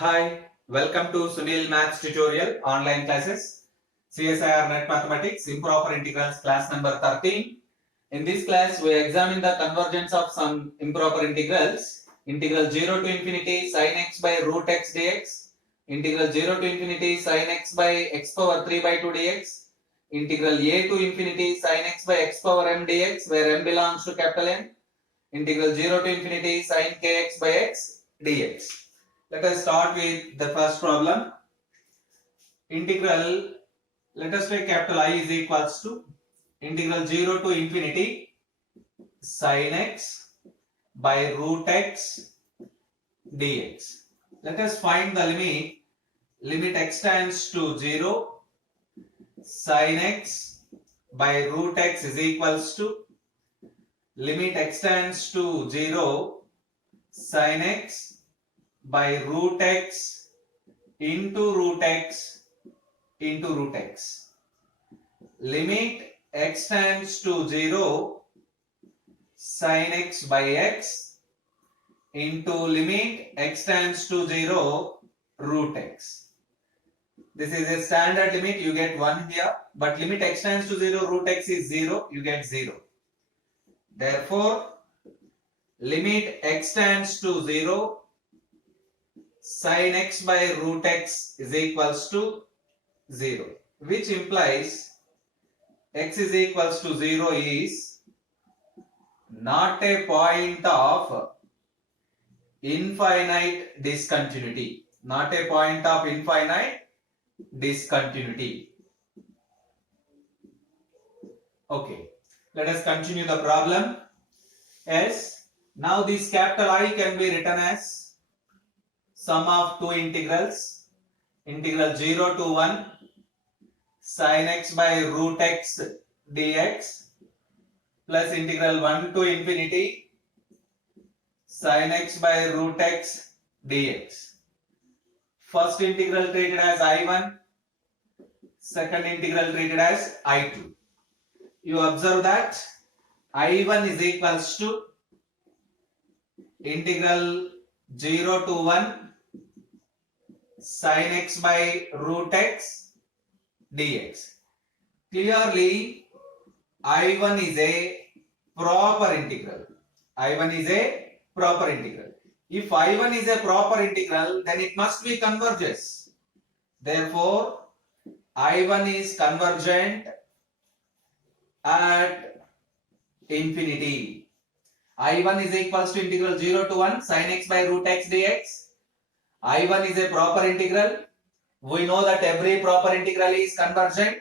Hi, welcome to Sunil Maths tutorial online classes. CSIR Net Mathematics Improper Integrals class number 13. In this class, we examine the convergence of some improper integrals. Integral 0 to infinity sin x by root x dx. Integral 0 to infinity sin x by x power 3 by 2 dx. Integral a to infinity sin x by x power m dx, where m belongs to capital N. Integral 0 to infinity sin kx by x dx. Let us start with the first problem. Integral, let us take capital I is equals to integral 0 to infinity sin x by root x dx. Let us find the limit. Limit x tends to 0, sin x by root x is equals to limit x tends to 0, sin x by root x into root x into root x. Limit x tends to 0, sin x by x into limit x tends to 0, root x. This is a standard limit, you get 1 here, but limit x tends to 0, root x is 0, you get 0. Therefore, limit x tends to 0, sin x by root x is equals to 0, which implies x is equals to 0 is not a point of infinite discontinuity. Not a point of infinite discontinuity. Okay, let us continue the problem. Yes, now this capital I can be written as sum of two integrals. Integral 0 to 1 sin x by root x dx plus integral 1 to infinity sin x by root x dx. First integral treated as I1, second integral treated as I2. You observe that I1 is equals to integral 0 to 1 sin x by root x dx. Clearly, I1 is a proper integral. I1 is a proper integral. If I1 is a proper integral, then it must be converges. Therefore, I1 is convergent at infinity. I1 is equals to integral 0 to 1 sin x by root x dx. I1 is a proper integral. We know that every proper integral is convergent.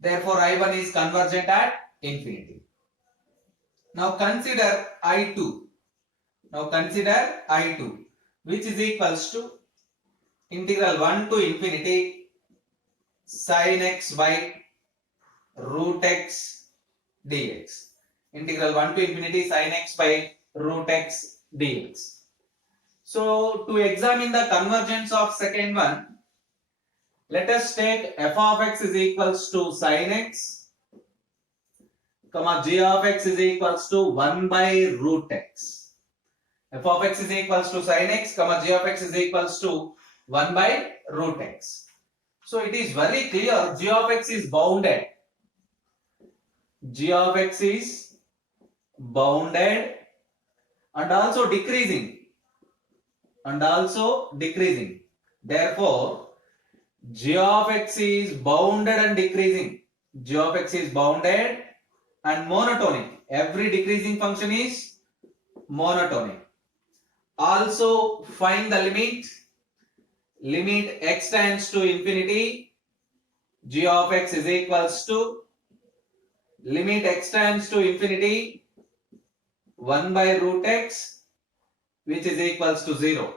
Therefore, I1 is convergent at infinity. Now consider I2. Now consider I2, which is equals to integral 1 to infinity sin x by root x dx. Integral 1 to infinity sin x by root x dx. So to examine the convergence of second one, let us take f of x is equals to sin x, comma g of x is equals to 1 by root x. F of x is equals to sin x, comma g of x is equals to 1 by root x. So it is very clear g of x is bounded. G of x is bounded and also decreasing. Therefore, g of x is bounded and decreasing. G of x is bounded and monotonic. Every decreasing function is monotonic. Also find the limit. Limit x tends to infinity. G of x is equals to limit x tends to infinity 1 by root x, which is equals to 0.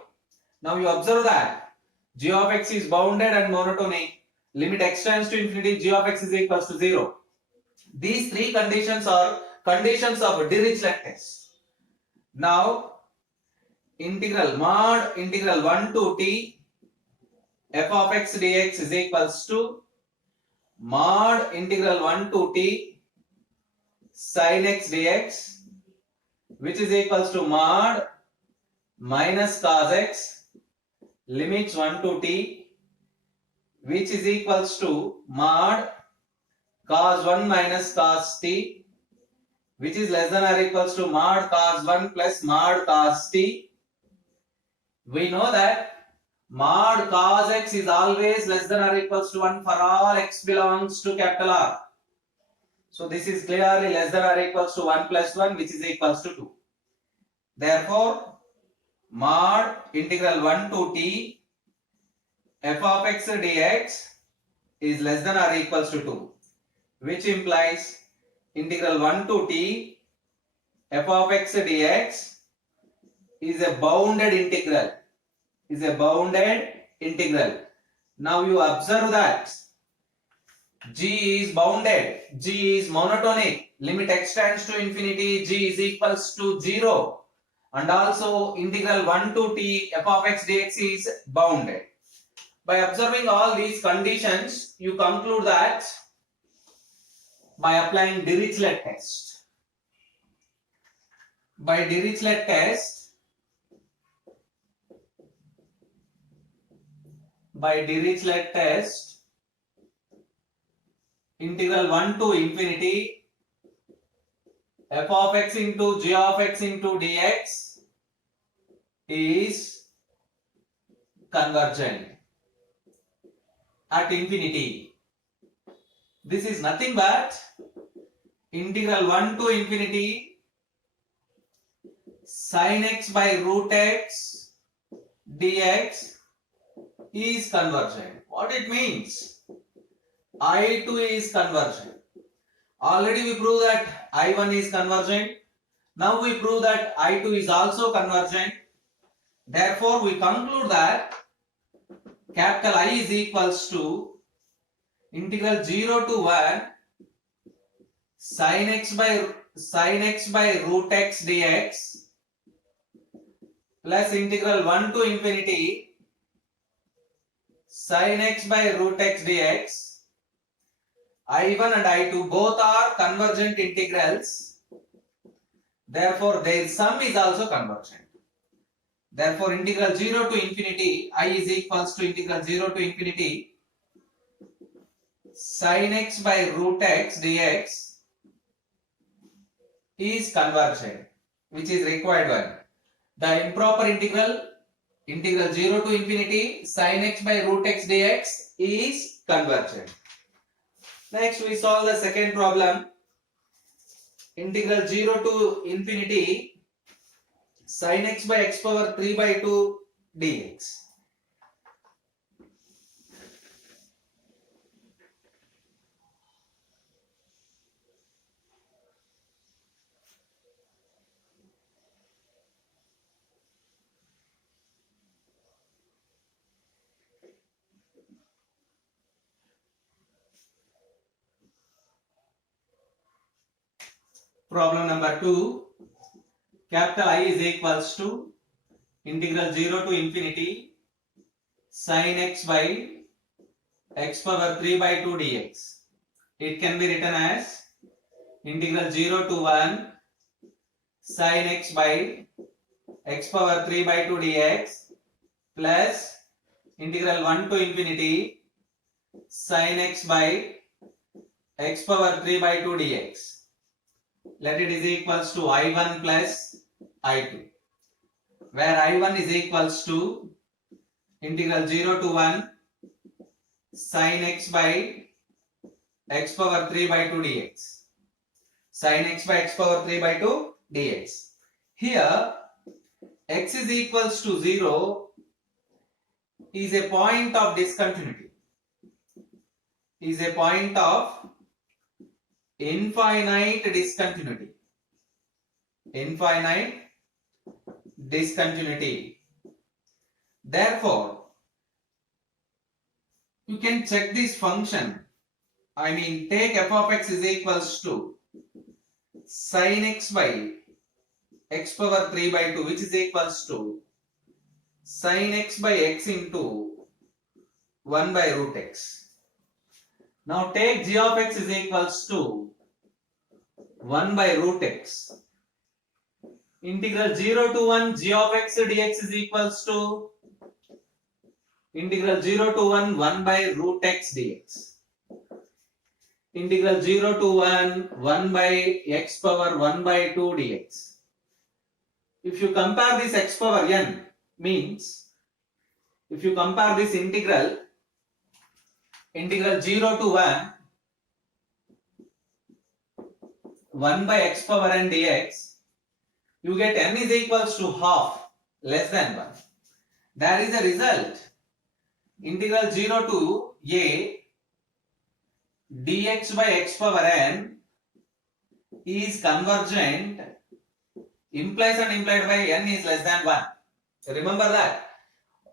Now you observe that g of x is bounded and monotonic. Limit x tends to infinity, g of x is equals to 0. These three conditions are conditions of Dirichlet test. Now integral mod integral 1 to t f of x dx is equals to mod integral 1 to t sin x dx, which is equals to mod minus cos x limits 1 to t, which is equals to mod cos 1 minus cos t, which is less than or equals to mod cos 1 plus mod cos t. We know that mod cos x is always less than or equals to 1 for all x belongs to capital R. So this is clearly less than or equals to 1 plus 1, which is equals to 2. Therefore, mod integral 1 to t f of x dx is less than or equals to 2, which implies integral 1 to t f of x dx is a bounded integral. Now you observe that g is bounded, g is monotonic, limit x tends to infinity, g is equals to 0, and also integral 1 to t f of x dx is bounded. By observing all these conditions, you conclude that by applying Dirichlet test. By Dirichlet test, integral 1 to infinity f of x into g of x into dx is convergent at infinity. This is nothing but integral 1 to infinity sin x by root x dx is convergent. What it means? I2 is convergent. Already we proved that I1 is convergent. Now we prove that I2 is also convergent. Therefore, we conclude that capital I is equals to integral 0 to 1 sin x by root x dx plus integral 1 to infinity sin x by root x dx. I1 and I2 both are convergent integrals. Therefore, their sum is also convergent. Therefore, integral 0 to infinity I is equals to integral 0 to infinity sin x by root x dx is convergent, which is required one. The improper integral 0 to infinity sin x by root x dx is convergent. Next, we solve the second problem. Integral 0 to infinity sin x by x power 3 by 2 dx. Problem number 2. Capital I is equals to integral 0 to infinity sin x by x power 3 by 2 dx. It can be written as integral 0 to 1 sin x by x power 3 by 2 dx plus integral 1 to infinity sin x by x power 3 by 2 dx. Let it is equals to I1 plus I2, where I1 is equals to integral 0 to 1 sin x by x power 3 by 2 dx. Sin x by x power 3 by 2 dx. Here x is equals to 0 is a point of discontinuity. Is a point of infinite discontinuity. Infinite discontinuity. Therefore, you can check this function. I mean, take f of x is equals to sin x by x power 3 by 2, which is equals to sin x by x into 1 by root x. Now take g of x is equals to 1 by root x. Integral 0 to 1 g of x dx is equals to Integral 0 to 1, 1 by root x dx. Integral 0 to 1, 1 by x power 1 by 2 dx. If you compare this x power n, means if you compare this integral 0 to 1, 1 by x power n dx, you get n is equals to half, less than 1. There is a result. Integral 0 to a dx by x power n is convergent, implies and implied by n is less than 1. Remember that.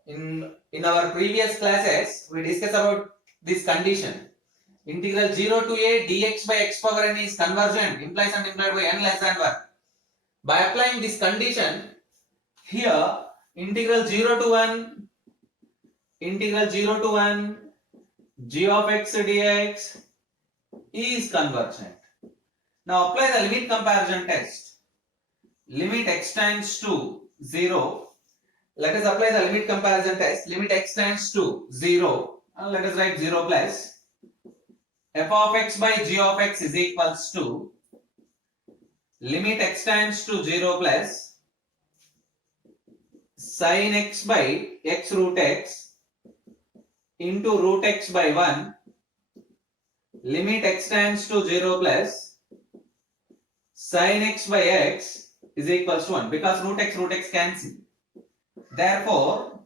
In our previous classes, we discussed about this condition. Integral 0 to a dx by x power n is convergent, implies and implied by n less than 1. By applying this condition, here integral 0 to 1 g of x dx is convergent. Now apply the limit comparison test. Limit x tends to 0. Let us apply the limit comparison test. Limit x tends to 0. Let us write 0 plus f of x by g of x is equals to limit x tends to 0 plus sin x by x root x into root x by 1. Limit x tends to 0 plus sin x by x is equals to 1, because root x cancel. Therefore,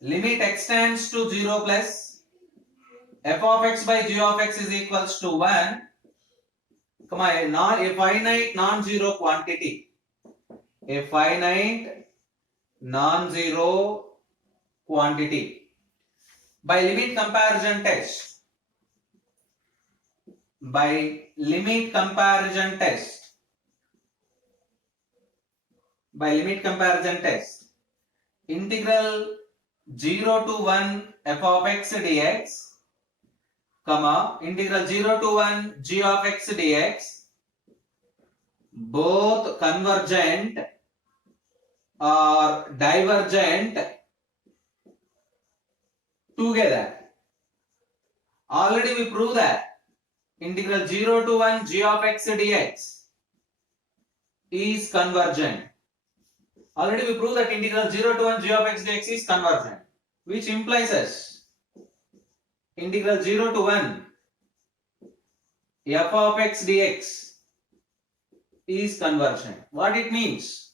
limit x tends to 0 plus f of x by g of x is equals to 1, a finite non-zero quantity. A finite non-zero quantity. By limit comparison test. Integral 0 to 1 f of x dx, integral 0 to 1 g of x dx, both convergent or divergent together. Already we proved that integral 0 to 1 g of x dx is convergent. Already we proved that integral 0 to 1 g of x dx is convergent, which implies us integral 0 to 1 f of x dx is convergent. What it means?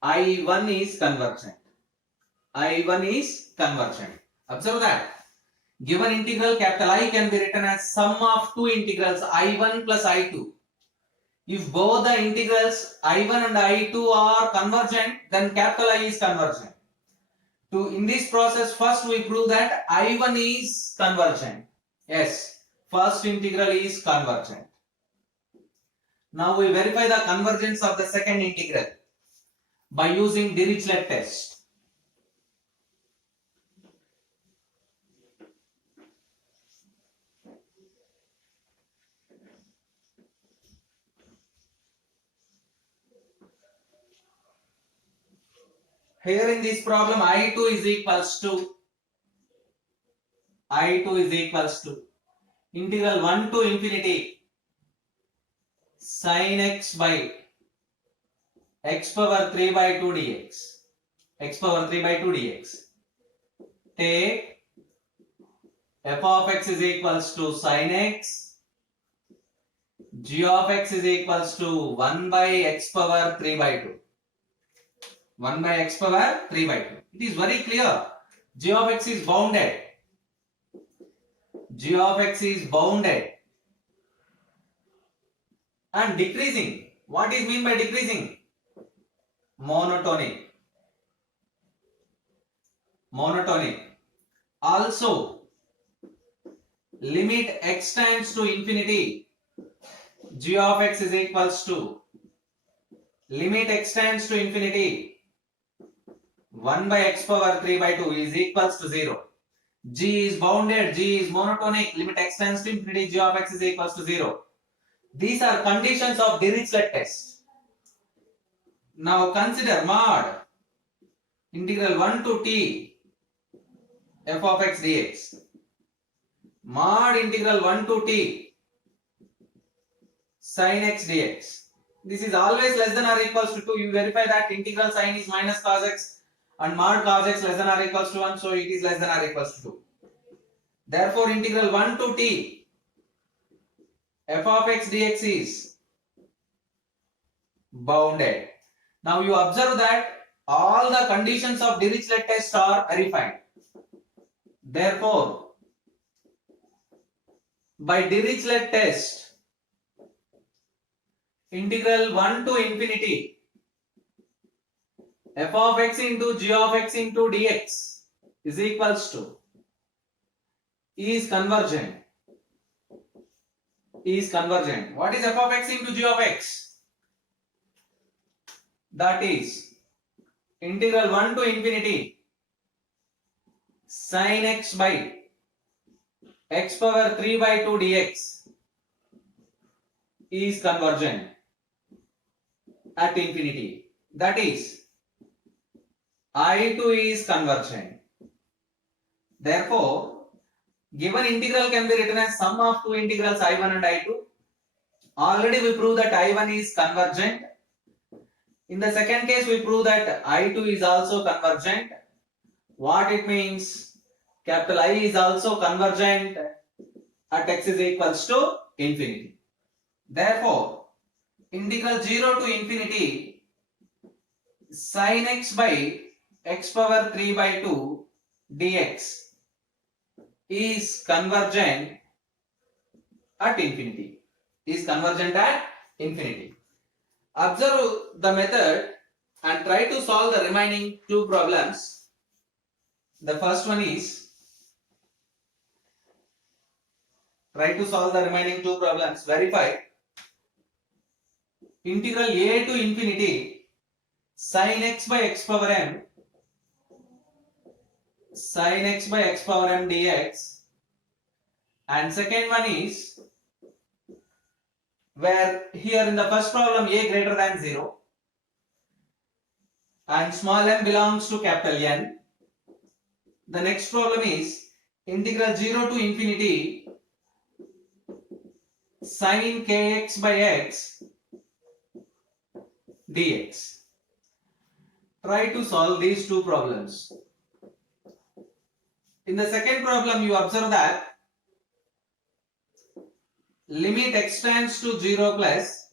I1 is convergent. I1 is convergent. Observe that. Given integral capital I can be written as sum of two integrals I1 plus I2. If both the integrals I1 and I2 are convergent, then capital I is convergent. In this process, first we prove that I1 is convergent. Yes, first integral is convergent. Now we verify the convergence of the second integral by using Dirichlet test. Here in this problem, I2 is equals to integral 1 to infinity sin x by x power 3 by 2 dx. Take f of x is equals to sin x, g of x is equals to 1 by x power 3 by 2. 1 by x power 3 by 2. It is very clear. G of x is bounded. And decreasing. What is mean by decreasing? Monotonic. Also, limit x tends to infinity. G of x is equals to limit x tends to infinity 1 by x power 3 by 2 is equals to 0. G is bounded, G is monotonic, limit x tends to infinity, G of x is equals to 0. These are conditions of Dirichlet test. Now consider mod integral 1 to t f of x dx mod integral 1 to t sin x dx. This is always less than or equals to 2. You verify that integral sign is minus cos x and mod cos x less than or equals to 1, so it is less than or equals to 2. Therefore, integral 1 to t f of x dx is bounded. Now you observe that all the conditions of Dirichlet test are verified. Therefore, by Dirichlet test, integral 1 to infinity f of x into g of x into dx is equals to is convergent. What is f of x into g of x? That is integral 1 to infinity sin x by x power 3 by 2 dx is convergent at infinity. That is I2 is convergent. Therefore, given integral can be written as sum of two integrals I1 and I2. Already we proved that I1 is convergent. In the second case, we prove that I2 is also convergent. What it means? Capital I is also convergent at x is equals to infinity. Therefore, integral 0 to infinity sin x by x power 3 by 2 dx is convergent at infinity. Observe the method and try to solve the remaining two problems. The first one is try to solve the remaining two problems. Verify integral a to infinity sin x by x power m dx, and second one is where here in the first problem a greater than 0 and small m belongs to capital N. The next problem is integral 0 to infinity sin kx by x dx. Try to solve these two problems. In the second problem, you observe that limit x tends to 0 plus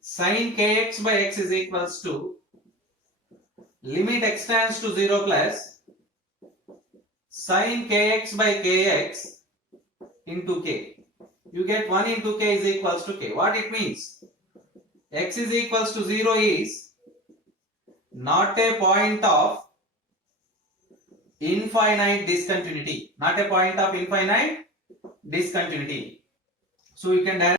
sin kx by x is equals to limit x tends to 0 plus sin kx by kx into k. You get 1 into k is equals to k. What it means? X is equals to 0 is not a point of infinite discontinuity. So we can directly